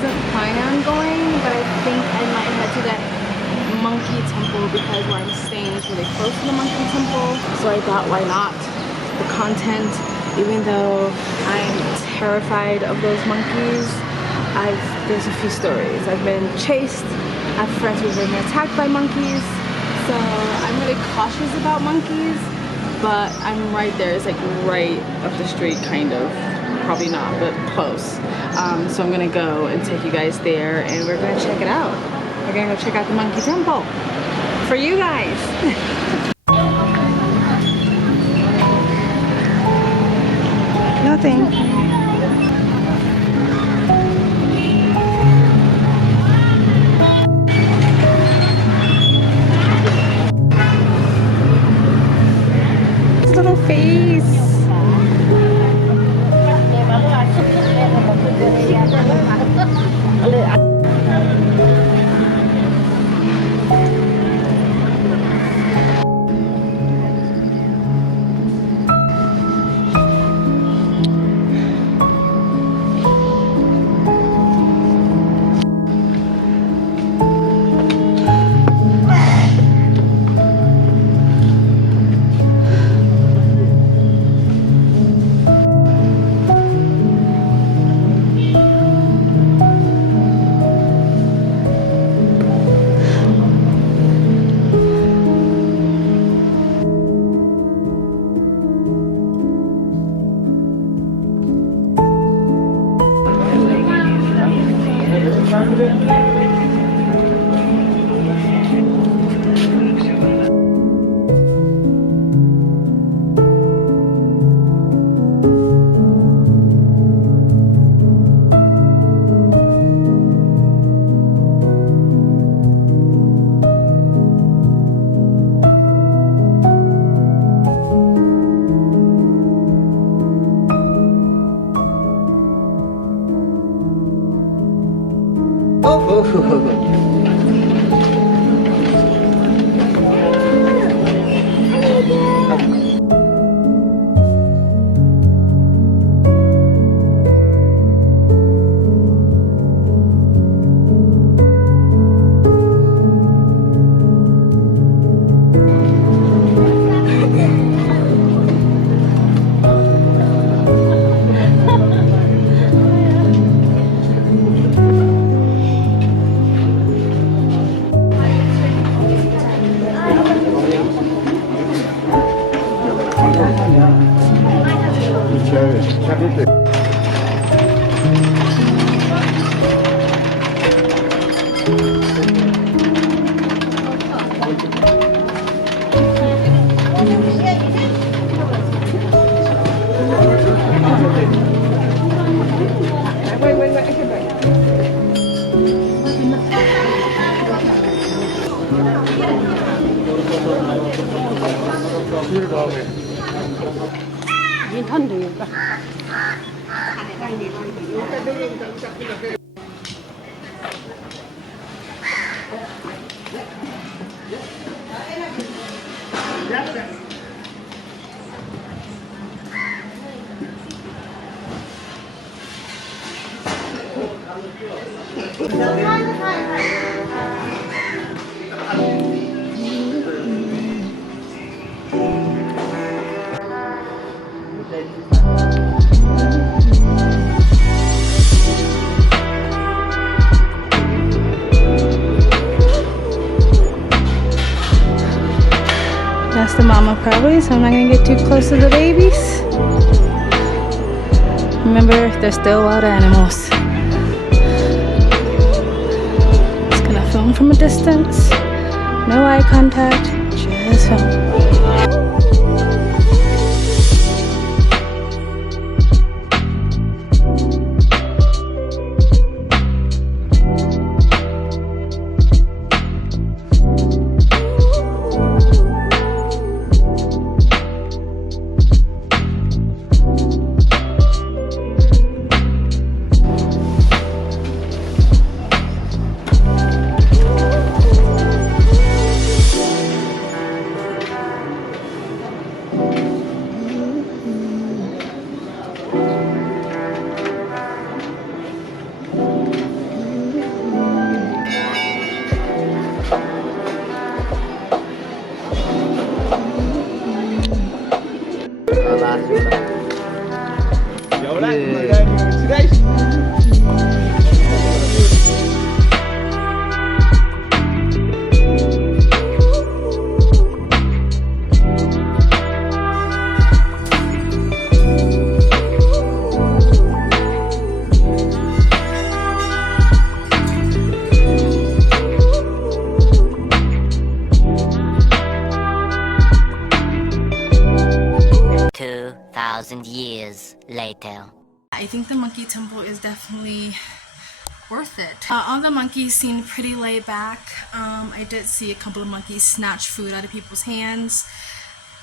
wasn't planning on going, but I think I might head to that monkey temple because where I'm staying is really close to the monkey temple. So I thought, why not? The content, even though I'm terrified of those monkeys, there's a few stories. I've been chased, I have friends who've been attacked by monkeys, so I'm really cautious about monkeys, but I'm right there. It's like right up the street, kind of. Probably not, but close. So I'm gonna go and take you guys there and we're gonna check it out. We're gonna go check out the monkey temple for you guys. No thank you. His little face. That's the mama probably, so I'm not gonna get too close to the babies. Remember, they're still wild animals. Just gonna film from a distance. No eye contact, just film. Years later. I think the monkey temple is definitely worth it. All the monkeys seemed pretty laid back. I did see a couple of monkeys snatch food out of people's hands.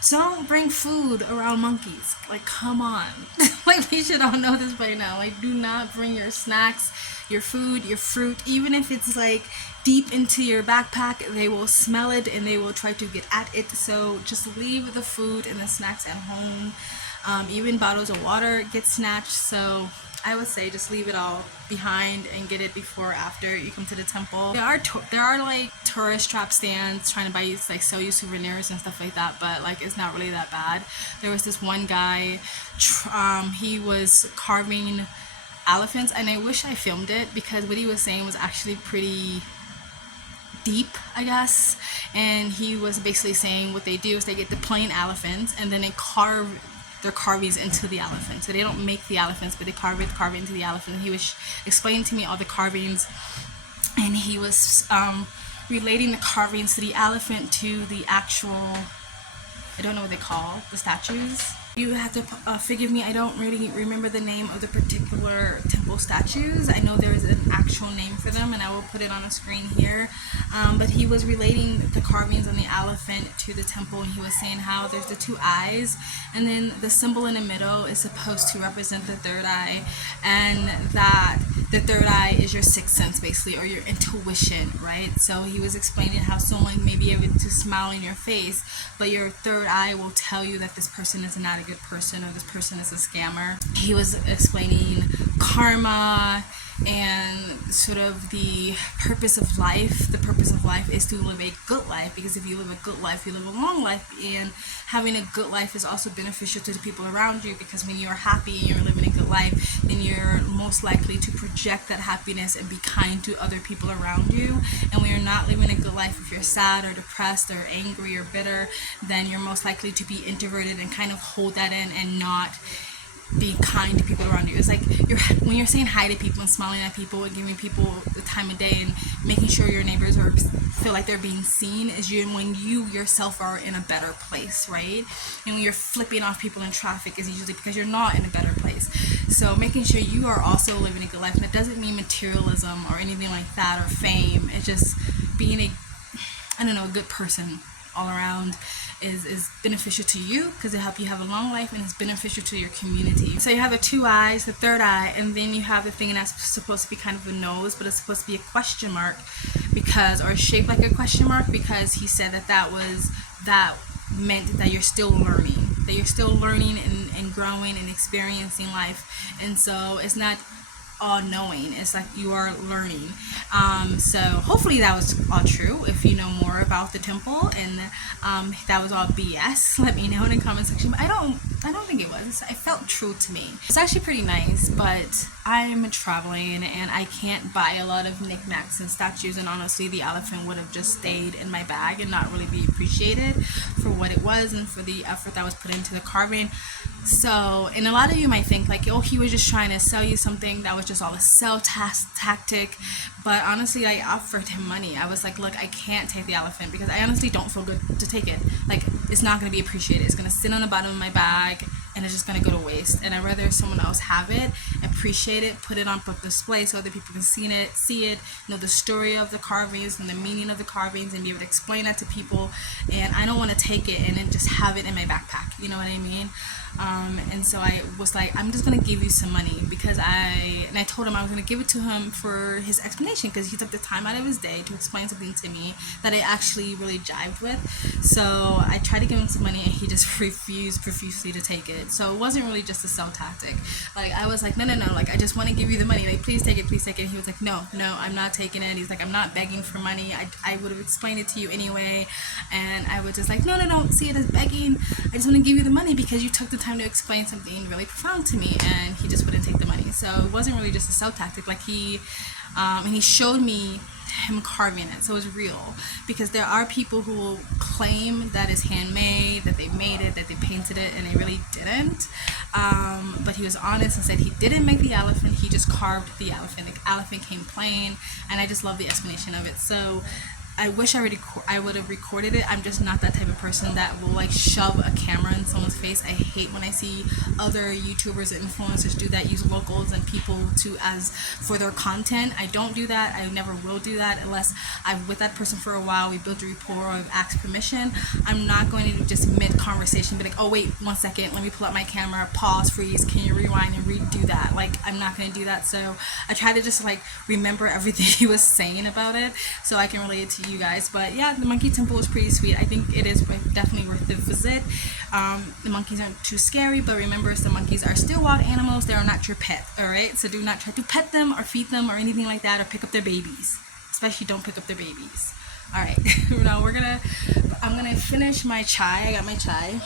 Don't bring food around monkeys. Like, come on. Like, we should all know this by now. Like, do not bring your snacks, your food, your fruit, even if it's like deep into your backpack. They will smell it and they will try to get at it. So just leave the food and the snacks at home. Even bottles of water get snatched, so I would say just leave it all behind and get it before or after you come to the temple. There are like tourist trap stands trying to buy you, like sell you souvenirs and stuff like that, but like it's not really that bad. There was this one guy, he was carving elephants, and I wish I filmed it because what he was saying was actually pretty deep, I guess. And he was basically saying what they do is they get the plain elephants and then they carve their carvings into the elephant. So they don't make the elephants, but they carve it into the elephant. And he was explaining to me all the carvings, and he was relating the carvings to the elephant to the actual, I don't know what they call the statues. You have to forgive me, I don't really remember the name of the particular temple statues. I know there is an actual name for them, and I will put it on a screen here. But he was relating the carvings on the elephant to the temple, and he was saying how there's the two eyes, and then the symbol in the middle is supposed to represent the third eye, and that the third eye is your sixth sense, basically, or your intuition, right? So he was explaining how someone may be able to smile in your face, but your third eye will tell you that this person is not a good person or this person is a scammer. He was explaining karma and sort of the purpose of life. The purpose of life is to live a good life, because if you live a good life, you live a long life, and having a good life is also beneficial to the people around you, because when you're happy and you're living a good life, then you're most likely to project that happiness and be kind to other people around you. And when you're not living a good life, if you're sad or depressed or angry or bitter, then you're most likely to be introverted and kind of hold that in and not be kind to people around you. It's like when you're saying hi to people and smiling at people and giving people the time of day and making sure your neighbors feel like they're being seen, is when you yourself are in a better place, right? And when you're flipping off people in traffic is usually because you're not in a better place. So making sure you are also living a good life, and it doesn't mean materialism or anything like that or fame. It's just being a good person all around is beneficial to you, because it helps you have a long life, and it's beneficial to your community. So you have the two eyes, the third eye, and then you have the thing that's supposed to be kind of a nose, but it's supposed to be a question mark, or shaped like a question mark, because he said that meant that you're still learning, and growing and experiencing life. And so it's not all knowing, it's like you are learning. So hopefully that was all true. If you know more about the temple and that was all BS, let me know in the comment section. But I don't think it was. It felt true to me. It's actually pretty nice, but I'm traveling and I can't buy a lot of knickknacks and statues, and honestly the elephant would have just stayed in my bag and not really be appreciated for what it was and for the effort that was put into the carving. So, and a lot of you might think like, oh, he was just trying to sell you something, that was just all a sell tactic. But honestly, I offered him money. I was like, look, I can't take the elephant because I honestly don't feel good to take it. Like, it's not going to be appreciated. It's going to sit on the bottom of my bag and it's just going to go to waste. And I'd rather someone else have it, appreciate it, put it on public display so other people can see it, know the story of the carvings and the meaning of the carvings, and be able to explain that to people. And I don't want to take it and then just have it in my backpack. You know what I mean? And so I was like, I'm just gonna give you some money, because I told him I was gonna give it to him for his explanation, because he took the time out of his day to explain something to me that I actually really jived with. So I tried to give him some money and he just refused profusely to take it. So it wasn't really just a sell tactic. Like, I was like, no, like, I just want to give you the money, like, please take it. And he was like, no, I'm not taking it. He's like, I'm not begging for money. I would have explained it to you anyway. And I was just like, no, don't see it as begging. I just want to give you the money because you took the the time to explain something really profound to me, and he just wouldn't take the money. So it wasn't really just a sell tactic. Like and he showed me him carving it, so it was real. Because there are people who will claim that it's handmade, that they made it, that they painted it, and they really didn't. But he was honest and said he didn't make the elephant, he just carved the elephant. The elephant came plain, and I just love the explanation of it. So I wish I would have recorded it. I'm just not that type of person that will like shove a camera in someone's face. I hate when I see other YouTubers and influencers do that, use locals and people for their content. I don't do that. I never will do that unless I'm with that person for a while, we build a rapport, or I've asked permission. I'm not going to just mid-conversation be like, oh wait, 1 second, let me pull out my camera, pause, freeze, can you rewind and redo that? Like, I'm not going to do that. So I try to just like remember everything he was saying about it so I can relate it to you guys. But yeah, the monkey temple is pretty sweet. I think it is definitely worth the visit. The monkeys aren't too scary, but remember, the monkeys are still wild animals. They are not your pet, all right? So do not try to pet them or feed them or anything like that, or pick up their babies. Especially don't pick up their babies. All right, now I'm gonna finish my chai. I got my chai.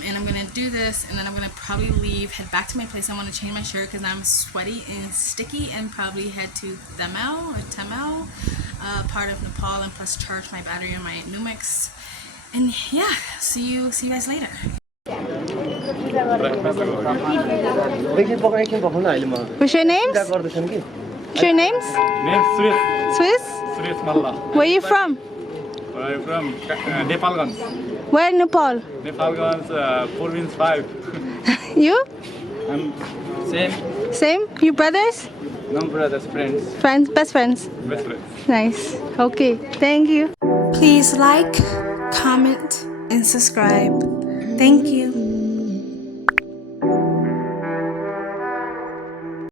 And I'm gonna do this, and then I'm gonna probably leave, head back to my place. I want to change my shirt because I'm sweaty and sticky, and probably head to Tamil, part of Nepal, and plus charge my battery on my Numix. And yeah, see you guys later. What's your names? What's your names? Swiss? Where are you from? Where are you from? Nepalganj. Where in Nepal? Nepalganj, province 5. You? I'm same. Same? You brothers? No brothers, friends. Friends? Best friends? Best friends. Nice. Okay. Thank you. Please like, comment, and subscribe. Thank you.